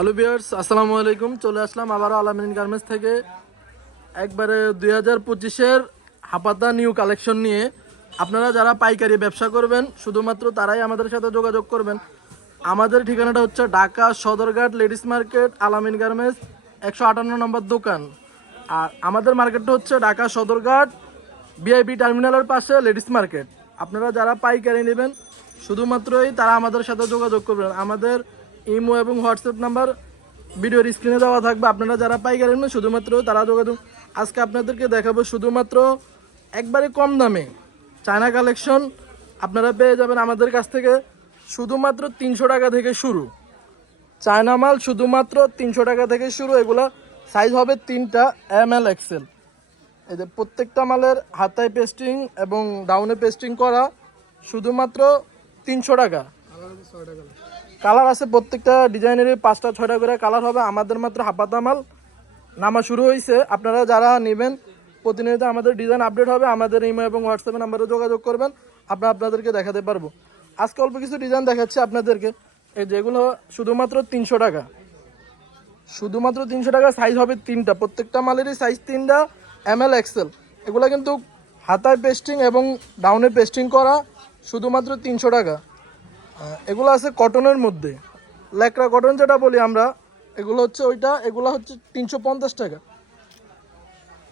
Hello বিয়ার্স আসসালামু আলাইকুম চলে আসলাম আবারও আলামিন গার্মেন্টস থেকে। একবারে দুই হাজার পঁচিশের হাপাতা নিউ কালেকশন নিয়ে। আপনারা যারা পাইকারি ব্যবসা করবেন, শুধুমাত্র তারাই আমাদের সাথে যোগাযোগ করবেন। আমাদের ঠিকানাটা হচ্ছে Dhaka Sadarghat ladies market Alamin garments একশো আটান্ন নম্বর দোকান। আর আমাদের মার্কেটটা হচ্ছে ঢাকা সদরঘাট বিআইপি টার্মিনালের পাশে লেডিস মার্কেট। আপনারা যারা পাইকারি নেবেন, শুধুমাত্রই তারা আমাদের সাথে যোগাযোগ করবেন। আমাদের ইমো এবং হোয়াটসঅ্যাপ নাম্বার ভিডিওর স্ক্রিনে দেওয়া থাকবে। আপনারা যারা পাইকারি না শুধুমাত্র তারা যোগাযোগ আজকে আপনাদেরকে দেখাবো শুধুমাত্র একবারে কম দামে চায়না কালেকশন। আপনারা পেয়ে যাবেন আমাদের কাছ থেকে শুধুমাত্র তিনশো টাকা থেকে শুরু। চায়না মাল শুধুমাত্র তিনশো টাকা থেকে শুরু। এগুলো সাইজ হবে তিনটা এম এল এক্সেল এই যে প্রত্যেকটা মালের হাতায় পেস্টিং এবং ডাউনে পেস্টিং করা শুধুমাত্র তিনশো টাকা। কালার আছে প্রত্যেকটা ডিজাইনেরই পাঁচটা, ছয়টা করে কালার হবে। আমাদের মাত্র হাপাতা মাল। নামা শুরু হয়েছে আপনারা যারা নেবেন, প্রতিনিয়ত আমাদের ডিজাইন আপডেট হবে। আমাদের ইমেল এবং হোয়াটসঅ্যাপে নাম্বারে যোগাযোগ করবেন। আমরা আপনাদেরকে দেখাতে পারব। আজকে অল্প কিছু ডিজাইন দেখাচ্ছি আপনাদেরকে। এই যেগুলো শুধুমাত্র তিনশো টাকা। শুধুমাত্র তিনশো টাকা সাইজ হবে তিনটা। প্রত্যেকটা মালেরই সাইজ তিনটা। এম এল এক্সেল এগুলো কিন্তু হাতায় পেস্টিং এবং ডাউনে পেস্টিং করা শুধুমাত্র তিনশো টাকা। এগুলো আছে কটনের মধ্যে। ল্যাকড়া কটন যেটা বলি আমরা এগুলো হচ্ছে ওইটা এগুলো হচ্ছে তিনশো পঞ্চাশ টাকা।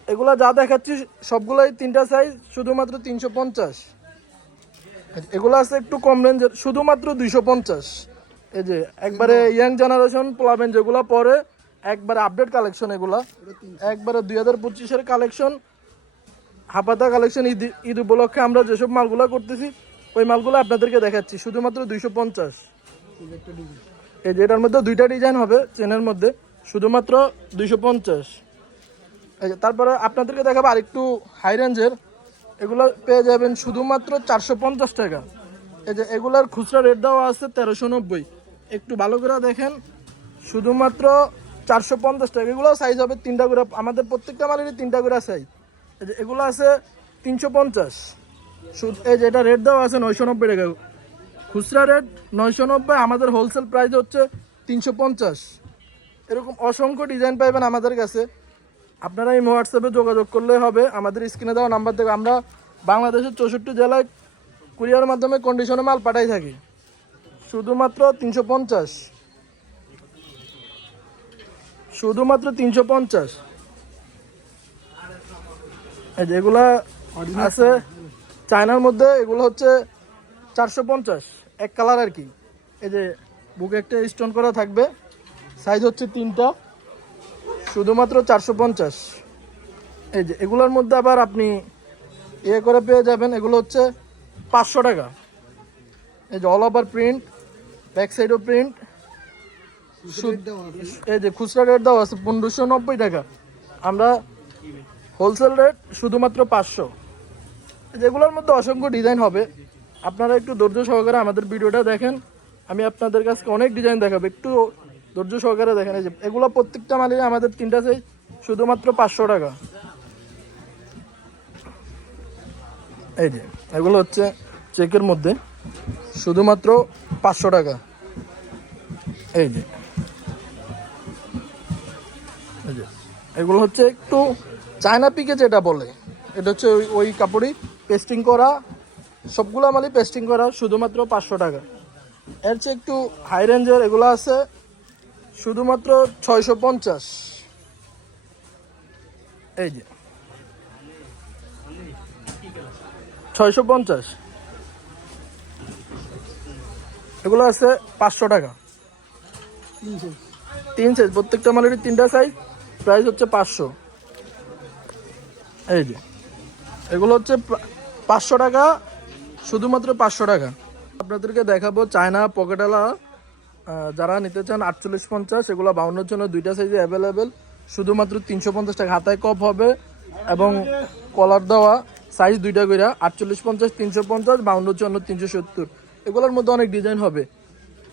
এগুলো যা দেখাচ্ছি সবগুলোই তিনটা সাইজ শুধুমাত্র তিনশো পঞ্চাশ। এগুলো আছে একটু কম রেঞ্জের শুধুমাত্র দুইশো পঞ্চাশ। এই যে একবারে ইয়াং জেনারেশন পোলাবেন যেগুলো পরে একবারে আপডেট কালেকশন এগুলা। একবারে দুই হাজার পঁচিশের কালেকশন হাপাতা কালেকশন ঈদ ঈদ উপলক্ষে আমরা যেসব মালগুলো করতেছি ওই মালগুলো আপনাদেরকে দেখাচ্ছি, শুধুমাত্র দুইশো পঞ্চাশ। এই যে এটার মধ্যে দুইটা ডিজাইন হবে চেনের মধ্যে, শুধুমাত্র দুইশো পঞ্চাশ। এই যে তারপরে আপনাদেরকে দেখাবো আরেকটু হাই রেঞ্জের এগুলো পেয়ে যাবেন শুধুমাত্র চারশো পঞ্চাশ টাকা। এই যে এগুলার খুচরা রেট দেওয়া আছে তেরোশো নব্বই। একটু ভালো করে দেখেন, শুধুমাত্র চারশো পঞ্চাশ টাকা। এগুলো সাইজ হবে তিনটা করে, আমাদের প্রত্যেকটা মালেরই তিনটা করে সাইজ এই যে এগুলো আছে তিনশো পঞ্চাশ। শুধু এই যে এটা রেট দেওয়া আছে নয়শো নব্বই টাকা। খুচরা রেট নয়শো নব্বই আমাদের হোলসেল প্রাইস হচ্ছে তিনশো পঞ্চাশ। এরকম অসংখ্য ডিজাইন পাইবেন আমাদের কাছে। আপনারা এই হোয়াটসঅ্যাপে যোগাযোগ করলে হবে। আমাদের স্ক্রিনে দেওয়া নাম্বার থেকে আমরা বাংলাদেশের চৌষট্টি জেলায় কুরিয়ার মাধ্যমে কন্ডিশনে মাল পাঠাই থাকি। শুধুমাত্র তিনশো পঞ্চাশ। শুধুমাত্র তিনশো পঞ্চাশ। যেগুলা আছে। চায়নার মধ্যে এগুলো হচ্ছে চারশো পঞ্চাশ এক কালার আর কি। এই যে বুকে একটা স্টোন করা থাকবে সাইজ হচ্ছে তিনটা শুধুমাত্র চারশো পঞ্চাশ। এই যে এগুলোর মধ্যে আবার আপনি ইয়ে করে পেয়ে যাবেন এগুলো হচ্ছে পাঁচশো টাকা। এই যে অল ওভার প্রিন্ট ব্যাক সাইডও প্রিন্ট এই যে খুচরা রেট দেওয়া আছে পনেরোশো নব্বই টাকা। আমরা হোলসেল রেট শুধুমাত্র পাঁচশো। যেগুলোর মধ্যে অসংখ্য ডিজাইন হবে। আপনারা একটু ধৈর্য সহকারে আমাদের ভিডিওটা দেখেন। আমি আপনাদের কাছে অনেক ডিজাইন দেখাবো। একটু ধৈর্য সহকারে দেখেন। এই যে, এগুলো প্রত্যেকটা মালিক আমাদের তিনটা সাইজ শুধুমাত্র পাঁচশো টাকা। এই যে, এগুলো হচ্ছে চেকের মধ্যে। শুধুমাত্র পাঁচশো টাকা। এই যে এই যে, এগুলো হচ্ছে একটু চায়না পিকে যেটা বলে। এটা হচ্ছে ওই ওই কাপড়ই। পেস্টিং করা, সবগুলো মালই পেস্টিং করা, শুধুমাত্র পাঁচশো টাকা। এর চেয়ে একটু হাই রেঞ্জের এগুলো আছে, শুধুমাত্র ছয়শো পঞ্চাশ। এই যে। ছয়শো পঞ্চাশ। এগুলো আছে পাঁচশো টাকা। তিন সাইজ প্রত্যেকটা মালেরই তিনটা সাইজ প্রাইস হচ্ছে পাঁচশো। এই যে। এগুলো হচ্ছে পাঁচশো টাকা, শুধুমাত্র পাঁচশো টাকা। আপনাদেরকে দেখাবো চায়না পকেটালা যারা নিতে চান আটচল্লিশ পঞ্চাশ, এগুলো বাউন্নর জন্য দুইটা সাইজে অ্যাভেলেবেল শুধুমাত্র তিনশো পঞ্চাশ টাকা। হাতায় কপ হবে এবং কলার দেওয়া সাইজ দুইটা করে আটচল্লিশ পঞ্চাশ, তিনশো পঞ্চাশ, বাউন্নর জন্য তিনশো সত্তর। এগুলোর মধ্যে অনেক ডিজাইন হবে।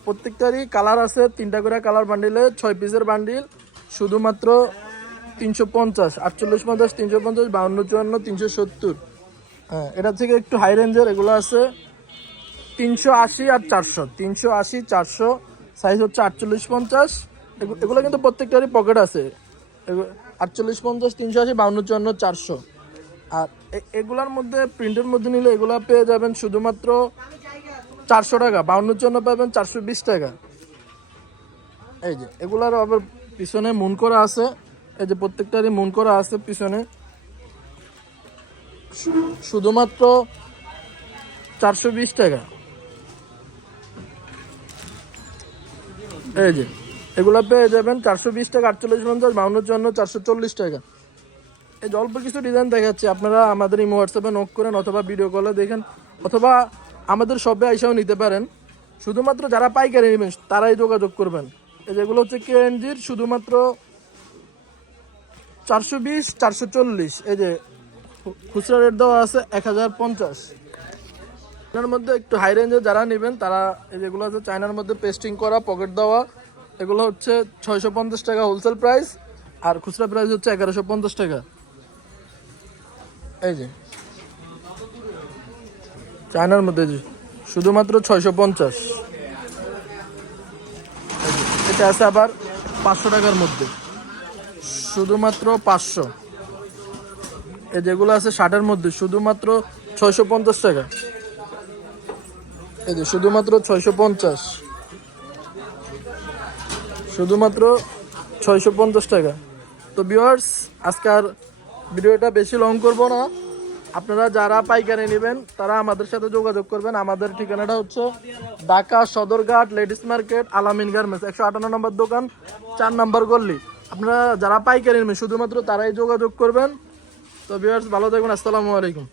প্রত্যেকটারই কালার আছে, তিনটা করে কালার বান্ডিলে ছয় পিসের বান্ডিল শুধুমাত্র তিনশো পঞ্চাশ, আটচল্লিশ পঞ্চাশ, তিনশো পঞ্চাশ বাউন্ন চুয়ান্ন তিনশো সত্তর। হ্যাঁ এটা থেকে একটু হাই রেঞ্জের এগুলো আছে তিনশো আশি আর চারশো। তিনশো আশি, চারশো সাইজ হচ্ছে আটচল্লিশ পঞ্চাশ। এগুলো কিন্তু প্রত্যেকটারই পকেট আছে। আটচল্লিশ পঞ্চাশ, তিনশো আশি, বাউন্ন, চুয়ান্ন, চারশো। আর এগুলার মধ্যে প্রিন্টের মধ্যে নিলে এগুলা পেয়ে যাবেন শুধুমাত্র চারশো টাকা। বাউন্ন, চুয়ান্ন পাবেন, চারশো বিশ টাকা। এই যে এগুলার আবার পিছনে মুন করা আছে। এই যে, প্রত্যেকটারই মুন করা আছে পিছনে। শুধুমাত্র চারশো বিশ টাকা। এই যে, এগুলো পেয়ে যাবেন চারশো বিশ টাকা, আটচল্লিশ পঞ্চাশ বাউন্ন চুয়ান্ন চারশো চল্লিশ টাকা। এই অল্প কিছু ডিজাইন দেখাচ্ছি, আপনারা আমাদের এই হোয়াটসঅ্যাপে নক করেন অথবা ভিডিও কলে দেখেন, অথবা আমাদের শপে আইসাও নিতে পারেন। শুধুমাত্র যারা পাইকারি নেবেন, তারাই যোগাযোগ করবেন। এই যেগুলো হচ্ছে কেএনজির শুধুমাত্র চারশো বিশ, চারশো চল্লিশ। এই যে খুচরা রেট দেওয়া আছে এক হাজার পঞ্চাশ। চায়নার মধ্যে একটু হাই রেঞ্জে যারা নেবেন, তারা যেগুলো আছে চায়নার মধ্যে পেস্টিং করা পকেট দেওয়া, এগুলো হচ্ছে ছয়শো পঞ্চাশ টাকা হোলসেল প্রাইস আর খুচরা প্রাইস হচ্ছে এগারোশো পঞ্চাশ টাকা। এই যে। চায়নার মধ্যে শুধুমাত্র ছয়শো পঞ্চাশ। এটা আছে আবার পাঁচশো টাকার মধ্যে। শুধুমাত্র পাঁচশো। যেগুলো আছে ষাটের মধ্যে, শুধুমাত্র ছয়শো পঞ্চাশ টাকা। এই যে শুধুমাত্র ছয়শো পঞ্চাশ। শুধুমাত্র ছয়শো পঞ্চাশ টাকা। তো ভিউয়ার্স আজকার ভিডিওটা বেশি লং করব না। আপনারা যারা পাইকারি নেবেন, তারা আমাদের সাথে যোগাযোগ করবেন। আমাদের ঠিকানাটা হচ্ছে Dhaka Sadarghat ladies market, Alamin garments, একশো আটান্ন নম্বর দোকান, চার নম্বর গল্লি আপনারা যারা পাইকারি নেবেন, শুধুমাত্র তারাই যোগাযোগ করবেন। তো ভিউয়ার্স ভালো থাকুন আসসালামু আলাইকুম।